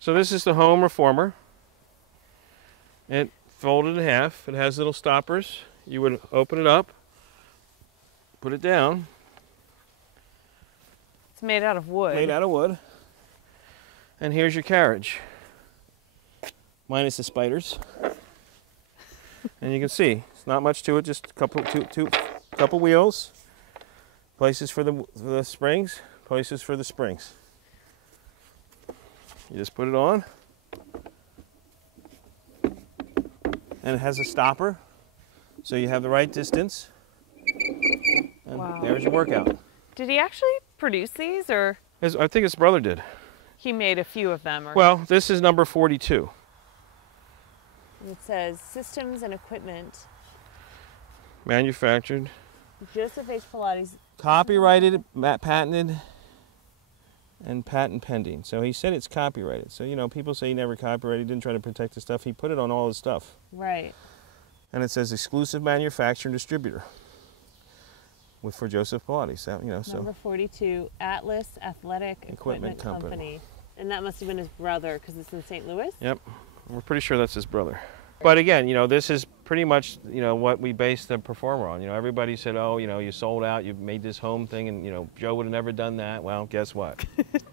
So this is the home reformer. It folded in half. It has little stoppers. You would open it up, put it down. It's made out of wood. Made out of wood. And here's your carriage, minus the spiders. And you can see, it's not much to it, just a couple wheels, places for the springs, places for the springs. You just put it on, and it has a stopper, so you have the right distance. And wow. There's your workout. Did he actually produce these, or? I think his brother did. He made a few of them. Or... Well, this is number 42. It says systems and equipment. Manufactured. Joseph H. Pilates. Copyrighted, patented, and patent pending. So he said it's copyrighted. So, you know, people say he never copyrighted, he didn't try to protect his stuff. He put it on all his stuff. Right. And it says exclusive manufacturer and distributor for Joseph Pilates. That, you know, Number 42, Atlas Athletic Equipment Company. And that must have been his brother because it's in St. Louis? Yep. We're pretty sure that's his brother. But again, you know, this is pretty much, you know, what we based the performer on. You know, everybody said, oh, you know, you sold out, you made this home thing, and, you know, Joe would have never done that. Well, guess what?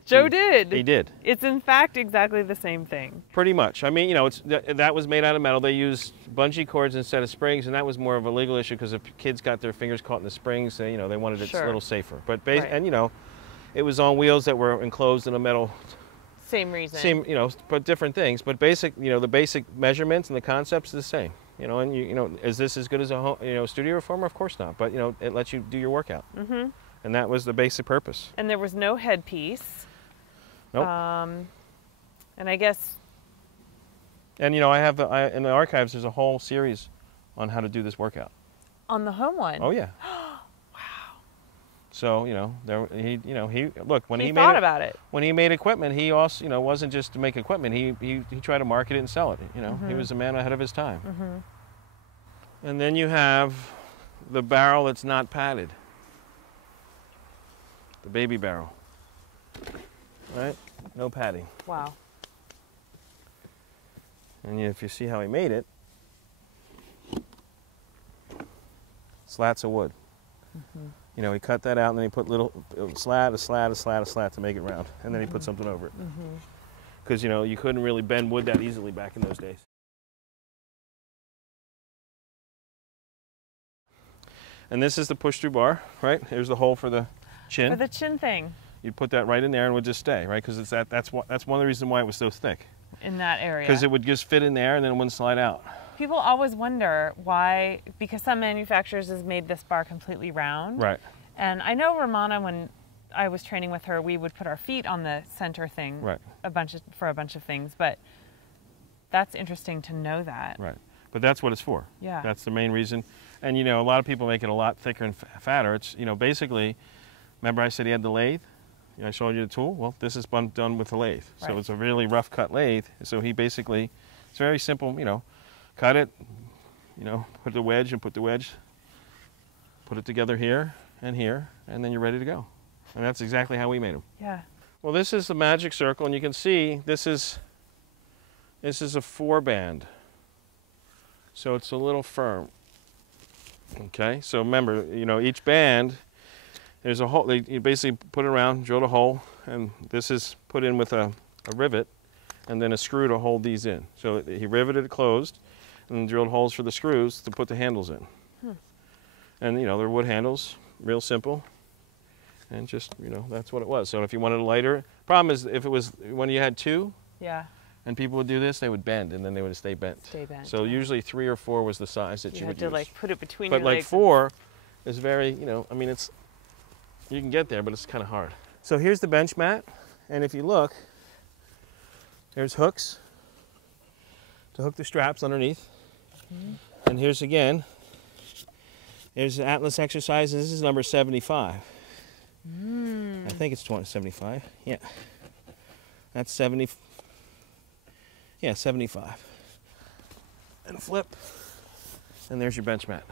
Joe did. He did. It's, in fact, exactly the same thing. Pretty much. I mean, you know, that was made out of metal. They used bungee cords instead of springs, and that was more of a legal issue because if kids got their fingers caught in the springs, they, you know, they wanted it a little safer. But and, you know, it was on wheels that were enclosed in a metal. Same reason. Same, you know, but different things. But basic, you know, the basic measurements and the concepts are the same. You know, and you know, is this as good as a home, you know, studio reformer? Of course not. But you know, it lets you do your workout. Mm-hmm. And that was the basic purpose. And there was no headpiece. Nope. And I guess. And you know, I have in the archives. There's a whole series on how to do this workout. On the home one. Oh yeah. So, you know, look, when he thought about it. When he made equipment, he also, you know, wasn't just to make equipment. He tried to market it and sell it. You know, he was a man ahead of his time. And then you have the barrel that's not padded. The baby barrel. Right? No padding. Wow. And if you see how he made it, slats of wood. You know, he cut that out and then he put little slat to make it round. And then he put something over it. Because, you know, you couldn't really bend wood that easily back in those days. And this is the push-through bar, right? Here's the hole for the chin. For the chin thing. You'd put that right in there and it would just stay, right? Because that's one of the reasons why it was so thick. In that area. Because it would just fit in there and then it wouldn't slide out. People always wonder why, because some manufacturers has made this bar completely round. Right. And I know Romana, when I was training with her, we would put our feet on the center thing for a bunch of things. But that's interesting to know that. Right. But that's what it's for. Yeah. That's the main reason. And, you know, a lot of people make it a lot thicker and fatter. It's, you know, basically, remember I said he had the lathe? You know, I showed you the tool? Well, this is done with the lathe. Right. So it's a really rough cut lathe. So he basically, it's very simple, you know. Cut it, you know, put the wedge and put the wedge, put it together here, and then you're ready to go. And that's exactly how we made them. Yeah. Well, this is the magic circle, and you can see this is a 4-band. So it's a little firm. Okay, so remember, you know, each band, there's a hole, you basically put it around, drilled a hole, and this is put in with a rivet, and then a screw to hold these in. So he riveted it closed, and drilled holes for the screws to put the handles in. And, you know, they're wood handles, real simple. And just, you know, that's what it was. So if you wanted a lighter, problem is if it was when you had 2, and people would do this, they would bend, and then they would stay bent. So usually 3 or 4 was the size that you would use. You had to, like, put it between your legs. But, like, 4 is very, you know, I mean, it's, you can get there, but it's kind of hard. So here's the bench mat, and if you look, there's hooks to hook the straps underneath. And here's again, there's the Atlas exercise, and this is number 75. I think it's 75. Yeah. That's 70. Yeah, 75. And flip. And there's your bench mat.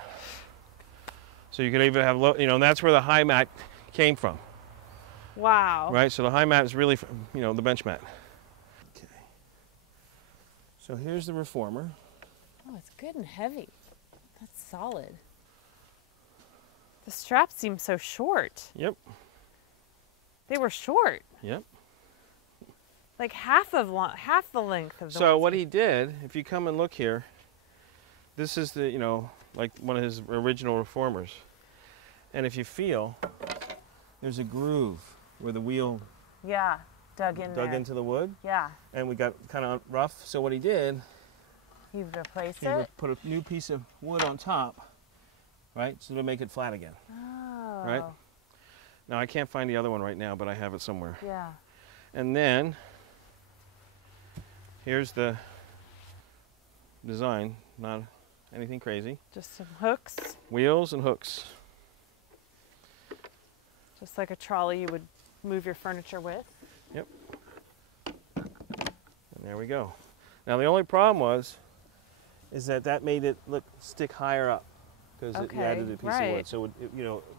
So you could even have low, you know, and that's where the high mat came from. Wow. Right? So the high mat is really, you know, the bench mat. Okay. So here's the reformer. Oh, it's good and heavy. That's solid. The straps seem so short. Yep. They were short. Yep. Like half the length of the So what he did, if you come and look here, this is the, like one of his original reformers. And if you feel, there's a groove where the wheel dug into the wood. Yeah. And we got kind of rough. So what he did, he replaced he put a new piece of wood on top, right? So to make it flat again. Oh. Right? Now I can't find the other one right now, but I have it somewhere. Yeah. And then here's the design, not anything crazy. Just some hooks. Wheels and hooks. Just like a trolley you would move your furniture with. Yep. And there we go. Now the only problem is that made it stick higher up because it added a piece of wood. So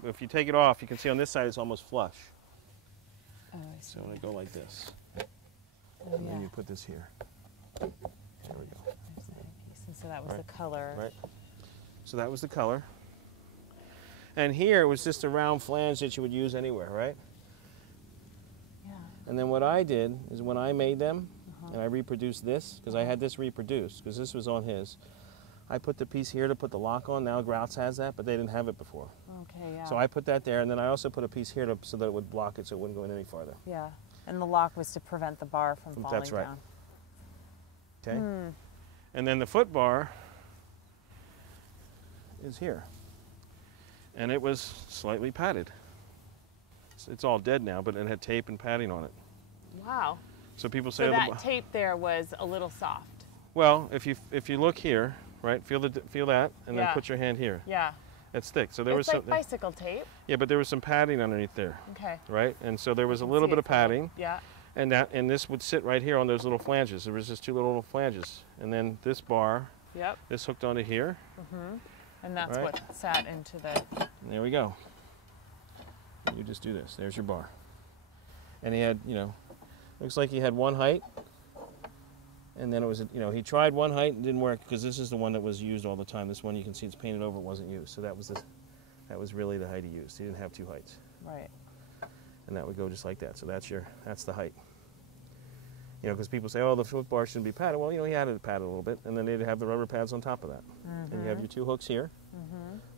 if you take it off, you can see on this side it's almost flush. Oh, I see. So I'm going to go like this. Oh, and then you put this here. There we go. There's the piece. And so that was the color. Right. So that was the color. And here it was just a round flange that you would use anywhere, right? Yeah. And then what I did is when I made them, and I reproduced this, because I had this reproduced, because this was on his, I put the piece here to put the lock on. Now Grouts has that, but they didn't have it before. Okay, yeah. So I put that there, and then I also put a piece here so that it would block it so it wouldn't go in any farther. Yeah. And the lock was to prevent the bar from falling That's right. down. Okay? And then the foot bar is here. And it was slightly padded. It's all dead now, but it had tape and padding on it. Wow. So people say so that tape there was a little soft. Well, if you look here, right, feel that, and then put your hand here. Yeah. It's thick. So there was like bicycle tape. Yeah, but there was some padding underneath there. Okay. Right, and so there was a little bit of padding. Yeah. And this would sit right here on those little flanges. There was just two little flanges, and then this bar. Yep. This hooked onto here. And that's what sat into the. And there we go. You just do this. There's your bar. And he had, looks like he had one height. And then it was, he tried one height and didn't work because this is the one that was used all the time. This one you can see it's painted over, it wasn't used. So that was really the height he used. He didn't have two heights. Right. And that would go just like that. So that's the height. Because people say, oh, the foot bar shouldn't be padded. Well, he added it padded a little bit, and then they'd have the rubber pads on top of that. And you have your two hooks here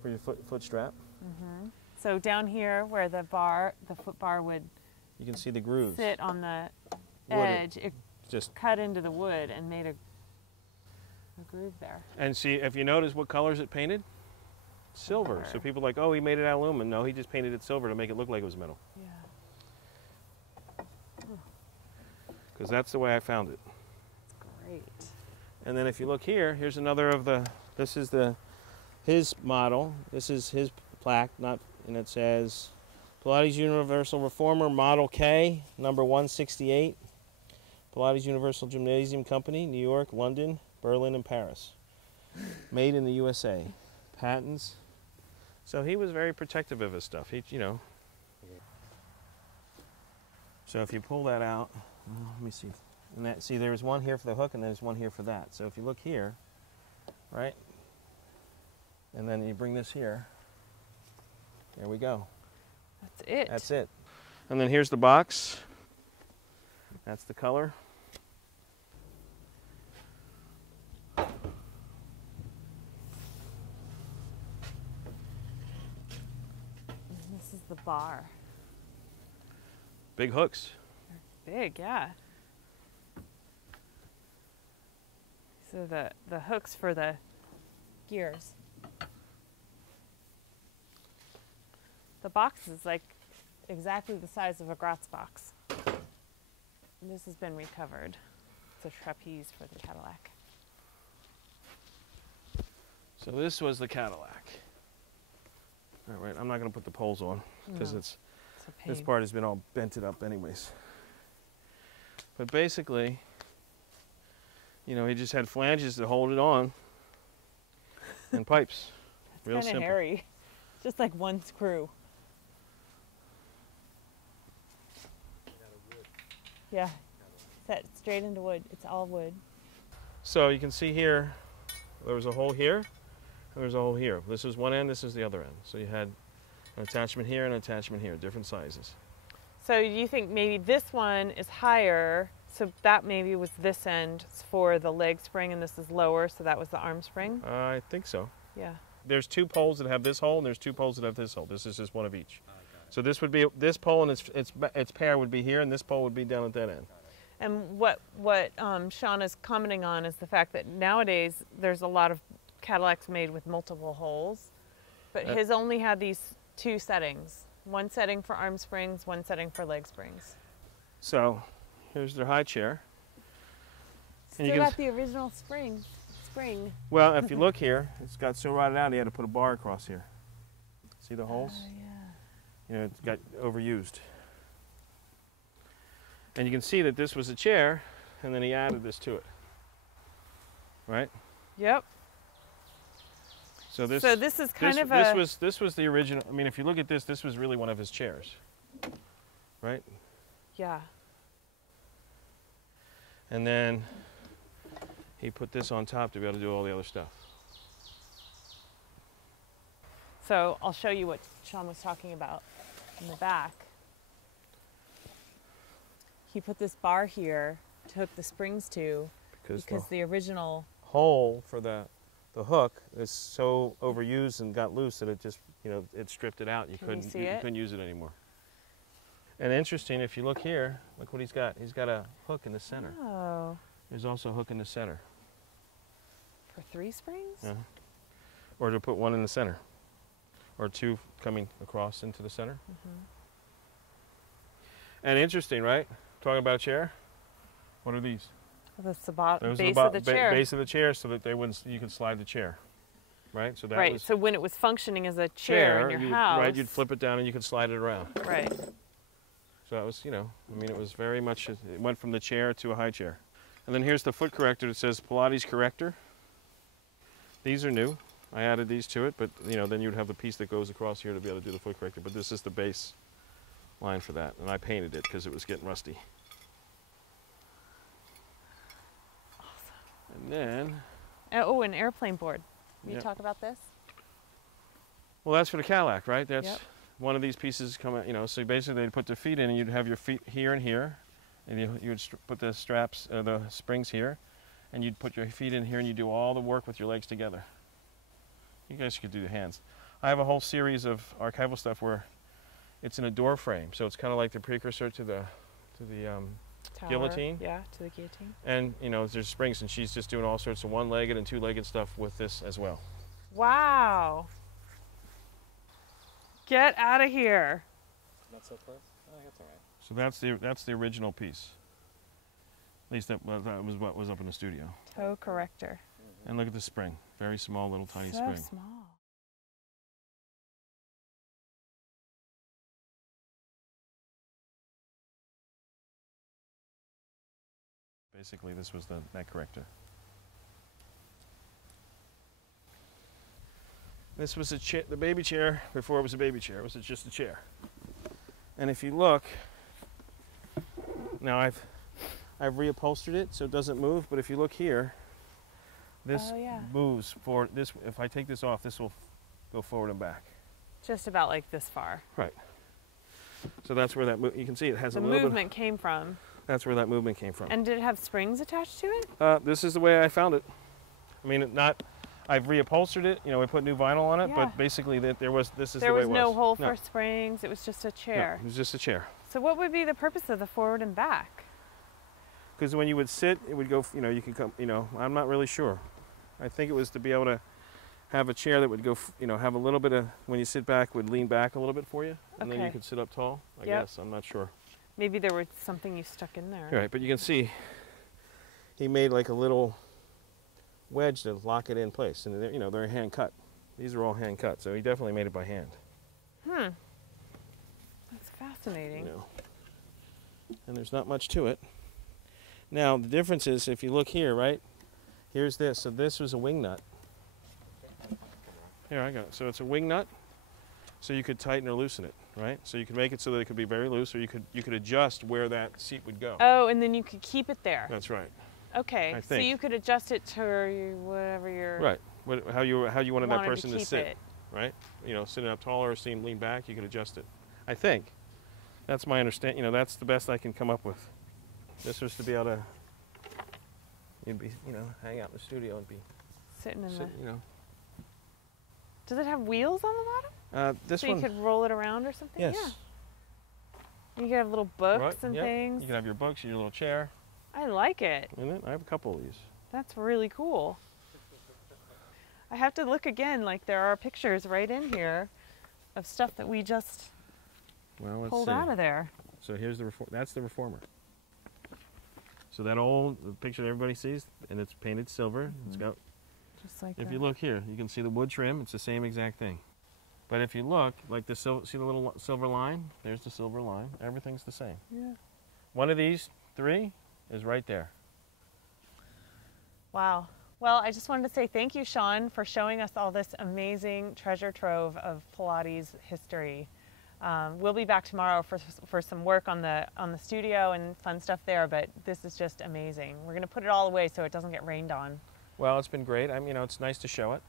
for your foot strap. So down here where the foot bar would you can see the grooves. Sit on the edge. It just cut into the wood and made a groove there. And see, if you notice what colors it painted? Silver. So people are like, oh, he made it out of aluminum. No, he just painted it silver to make it look like it was metal. Yeah. Because that's the way I found it. That's great. And then if you look here, here's another of this is his model. This is his plaque, and it says Pilates Universal Reformer Model K, number 168. Pilates Universal Gymnasium Company, New York, London, Berlin, and Paris. Made in the USA. Patents. So he was very protective of his stuff. So if you pull that out, let me see. And see, there's one here for the hook, and there's one here for that. So if you look here, right, and then you bring this here, there we go. That's it. That's it. And then here's the box. That's the color. And this is the bar. Big hooks. They're big, yeah. So the hooks for the gears. The box is like exactly the size of a Gratz box. And this has been recovered. It's a trapeze for the Cadillac. So this was the Cadillac. All right, I'm not going to put the poles on because this part has been all bented up anyways. But basically, he just had flanges to hold it on and pipes. It's real simple. Hairy. Just like one screw. Yeah, set straight into wood. It's all wood. So you can see here, there was a hole here, and there's a hole here. This is one end, this is the other end. So you had an attachment here and an attachment here, different sizes. So you think maybe this one is higher, so that maybe was this end for the leg spring, and this is lower, so that was the arm spring? I think so. Yeah. There's two poles that have this hole, and there's two poles that have this hole. This is just one of each. So this would be, this pole and its pair would be here, and this pole would be down at that end. And what Sean is commenting on is the fact that nowadays there's a lot of Cadillacs made with multiple holes, but his only had these two settings. One setting for arm springs, one setting for leg springs. So here's their high chair. Still got the original spring. Well, if you look here, it's got so rotted out he had to put a bar across here. See the holes? Yeah. You know, it got overused. And you can see that this was a chair, and then he added this to it. Right? Yep. So this is kind of a... This was the original. I mean, if you look at this, this was really one of his chairs. Right? Yeah. And then he put this on top to be able to do all the other stuff. So I'll show you what Sean was talking about in the back. He put this bar here to hook the springs to because the original hole for the hook is so overused and got loose that it just, you know, it stripped it out. You couldn't use it anymore. And interesting, if you look here, look what he's got. He's got a hook in the center. Oh. There's also a hook in the center. For 3 springs? Yeah. Or to put one in the center. Or 2 coming across into the center. Mm-hmm. And interesting, right? Talking about a chair. What are these? That's the base of the chair. Base of the chair, so that you could slide the chair. Right? So that right. So when it was functioning as a chair in your house. Right, you'd flip it down and you could slide it around. Right. So that was, you know, I mean, it was very much, it went from the chair to a high chair. And then here's the foot corrector that says Pilates Corrector. These are new. I added these to it, but, you know, then you'd have the piece that goes across here to be able to do the foot corrector. But this is the base line for that. And I painted it because it was getting rusty. Awesome. And then... Oh, an airplane board. Can you talk about this? Well, that's for the Cadillac, right? That's one of these pieces come out, you know, so basically they'd put their feet in and you'd have your feet here and here. And you would put the straps, the springs here. And you'd put your feet in here and you do all the work with your legs together. You guys could do the hands. I have a whole series of archival stuff where it's in a door frame, so it's kind of like the precursor to the guillotine. Yeah, to the guillotine. And you know, there's springs, and she's just doing all sorts of one-legged and two-legged stuff with this as well. Wow! Get out of here! Not so close. Oh, that's all right. So that's the original piece. At least that was what was up in the studio. Toe corrector. And look at the spring. Very small, little tiny spring. So small. Basically, this was the neck corrector. This was the baby chair before it was a baby chair. It was just a chair. And if you look, now I've reupholstered it so it doesn't move. But if you look here, this moves forward. This, if I take this off, this will go forward and back. Just about like this far. Right. So that's where that you can see it has the a little movement came from. That's where that movement came from. And did it have springs attached to it? This is the way I found it. I mean, I've reupholstered it. You know, we put new vinyl on it, but basically this is the way it was. There was no hole for springs. It was just a chair. No, it was just a chair. So what would be the purpose of the forward and back? Because when you would sit, it would go. You know, you can come. You know, I'm not really sure. I think it was to be able to have a chair that would go. You know, have a little bit of when you sit back would lean back a little bit for you, and then you could sit up tall. I guess I'm not sure. Maybe there was something you stuck in there. Right, but you can see he made like a little wedge to lock it in place, and you know they're hand cut. These are all hand cut, so he definitely made it by hand. That's fascinating. You know, and there's not much to it. Now the difference is if you look here, right? Here's this. So this was a wing nut. Here I got it. So it's a wing nut. So you could tighten or loosen it, right? So you could make it so that it could be very loose, or you could adjust where that seat would go. Oh, and then you could keep it there. That's right. Okay, I so think. you could adjust it to whatever you're Right. How you wanted that wanted person to keep sit. it. Right. You know, sitting up taller or sitting lean back, you can adjust it. I think. That's my understanding. You know, that's the best I can come up with. This was to be able to, you'd be, you know, hang out in the studio and be Sitting in sitting, you know. Does it have wheels on the bottom? This so one. you could roll it around or something? Yes. Yeah. You could have little books Right, and yep. things. You can have your books and your little chair. I like it. And then I have a couple of these. That's really cool. I have to look again, like there are pictures right in here of stuff that we just pulled out of there. So here's that's the reformer. So that old picture that everybody sees, and it's painted silver. It's got. Just like If that. you look here, you can see the wood trim. It's the same exact thing. But if you look, like see the little silver line? There's the silver line. Everything's the same. Yeah. One of these three is right there. Wow. Well, I just wanted to say thank you, Sean, for showing us all this amazing treasure trove of Pilates history. We'll be back tomorrow for some work on the studio and fun stuff there, but this is just amazing. We're going to put it all away so it doesn't get rained on. Well, it's been great. You know, it's nice to show it.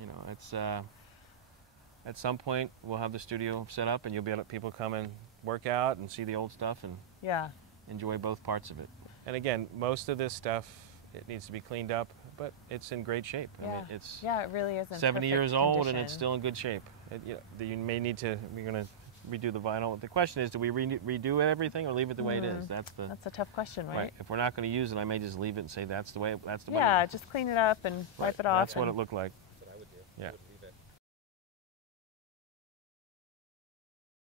You know, it's at some point we'll have the studio set up, and you'll be able to people come and work out and see the old stuff and enjoy both parts of it. And again, most of this stuff, it needs to be cleaned up, but it's in great shape. Yeah. I mean, it's it really is in 70 perfect years old condition. and it's still in good shape. You may need to. We're going to redo the vinyl. The question is, do we redo everything or leave it the way it is? That's a tough question, right? If we're not going to use it, I may just leave it and say that's the way. That's the way. Yeah, just clean it up and wipe it off. That's what it looked like. That's what I would do. Yeah.